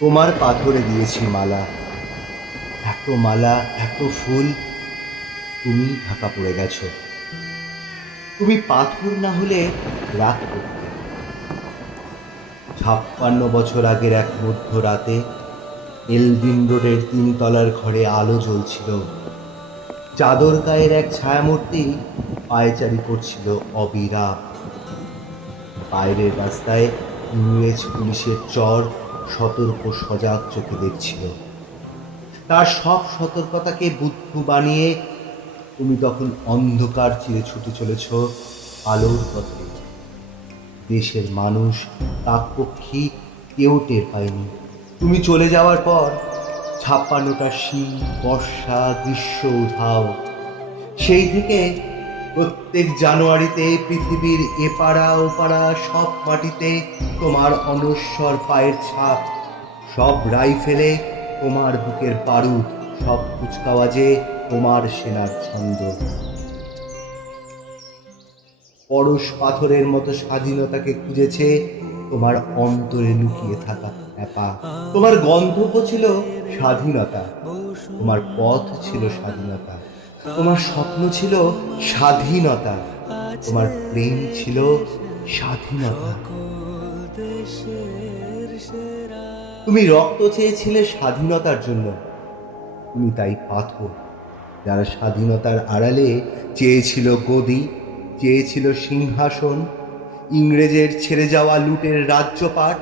তোমার পাথরে দিয়েছি মালা, এত মালা এত ফুল, তুমি ঢাকা পড়ে গেছো। তুমি পাথর না হলে রাত করতে। 56 বছর আগের এক মধ্যরাতে এলবিন রোডের 3 তলার ঘরে আলো জ্বলছিল। চাদর গায়ের এক ছায়ামূর্তি পায়চারি করছিল অবিরাম। বাইরের রাস্তায় ইংরেজ পুলিশের চর সতর্ক সজাগ চোখে দেখছিল। তার সব সতর্কতাকে বুদ্ধু বানিয়ে তুমি তখন অন্ধকার চিরে ছুটে চলেছ আলোর পথে। দেশের মানুষ কাকপক্ষী কেউ টের পায়নি। তুমি চলে যাওয়ার পর 56টা শীত, বর্ষা, গ্রীষ্ম উধাও। সেই থেকে প্রত্যেক জানুয়ারিতে পৃথিবীর এপাড়া ওপাড়া সব মাটিতে তোমার অনস্বর পায়ের ছাপ, সব রাইফেলে তোমার বুকের বারুদ, সব কুচকাওয়াজে তোমার সেনার ছন্দ। পরশ পাথরের মতো স্বাধীনতাকে খুঁজেছে তোমার অন্তরে লুকিয়ে থাকা এপা। তোমার গন্ধব ছিল স্বাধীনতা, তোমার পথ ছিল স্বাধীনতা, তোমার স্বপ্ন ছিল স্বাধীনতা, তোমার প্রেম ছিল স্বাধীনতা। তুমি রক্ত চেয়েছিলে স্বাধীনতার জন্য, তুমি তাই পাথর। যারা স্বাধীনতার আড়ালে চেয়েছিল গদি, চেয়েছিল সিংহাসন, ইংরেজের ছেড়ে যাওয়া লুটের রাজ্যপাট,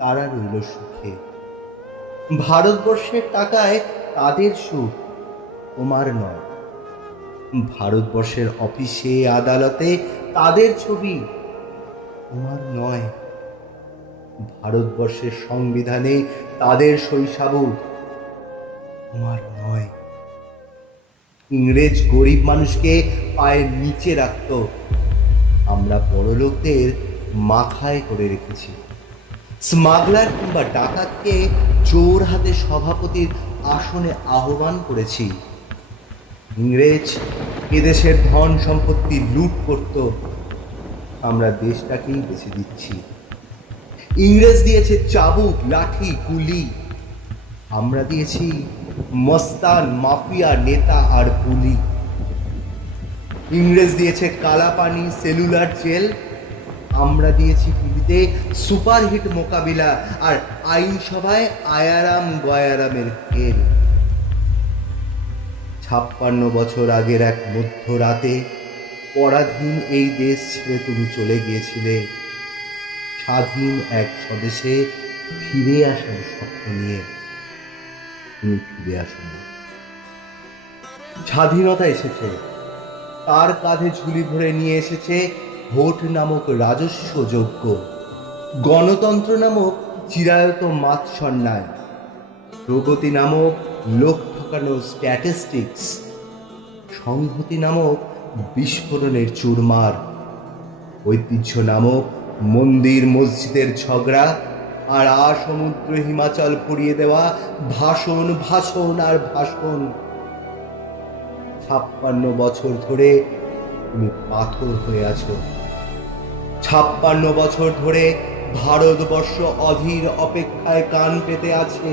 তারা রইল সুখে। ভারতবর্ষের টাকায় তাদের সুখ, তোমার নয়। ভারতবর্ষের অফিসে আদালতে তাদের ছবি, তোমার নয়। ভারতবর্ষের সংবিধানে তাদের শৈশাবুক, তোমার নয়। ইংরেজ গরিব মানুষকে পায়ের নিচে রাখত, আমরা বড়লোকদের মাথায় করে রেখেছি। স্মাগলার কিংবা ডাকাতকে জোর হাতে সভাপতির আসনে আহ্বান করেছি। ইংরেজ এদেশের ধন সম্পত্তি লুট করত, আমরা দেশটাকেই বেছে দিচ্ছি। ইংরেজ দিয়েছে চাবুক, লাঠি, গুলি, আমরা দিয়েছি মস্তান, মাফিয়া, নেতা আর গুলি। ইংরেজ দিয়েছে কালাপানি, সেলুলার জেল, আমরা দিয়েছি টিভিতে সুপারহিট মোকাবিলা আর আইনসভায় আয়ারাম গয়ারামের খেল। 56 বছর আগের এক মধ্যরাতে পরাধীন এই দেশ ছেড়ে তুমি চলে গিয়েছিলে স্বাধীন এক স্বদেশে ফিরে আসার স্বপ্ন নিয়ে। তুমি ফিরে আসোনি। স্বাধীনতা এসেছে, তার কাঁধে ঝুলি ভরে নিয়ে এসেছে ভোট নামক রাজস্ব যজ্ঞ, গণতন্ত্র নামক চিরায়ত মাৎসন্যায়, প্রগতি নামক লোক ঠকানো স্ট্যাটিস্টিক্স, সংহতি নামক বিস্ফোরণের চুরমার, ঐতিহ্য নামক মন্দির মসজিদের ঝগড়া, আর সমুদ্র হিমাচল ভরিয়ে দেওয়া ভাষণ, ভাষণ আর ভাষণ। 56 বছর ধরে তুমি পাথর হয়ে আছো। 56 বছর ধরে ভারতবর্ষ অধীর অপেক্ষায় কান পেতে আছে।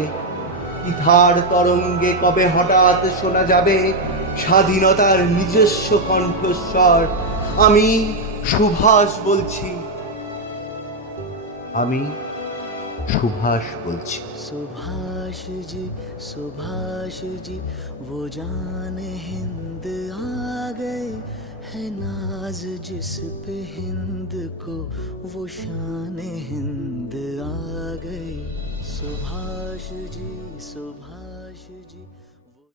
ইথার তরঙ্গে কবে হঠাৎ শোনা যাবে স্বাধীনতার নিজস্ব কণ্ঠস্বর। আমি সুভাষ বলছি, আমি সুভাষ বলছি। सुभाष जी वो जान हिंद आ गए है नाज जिस पे हिंद को वो शान हिंद आ गई। सुभाष जी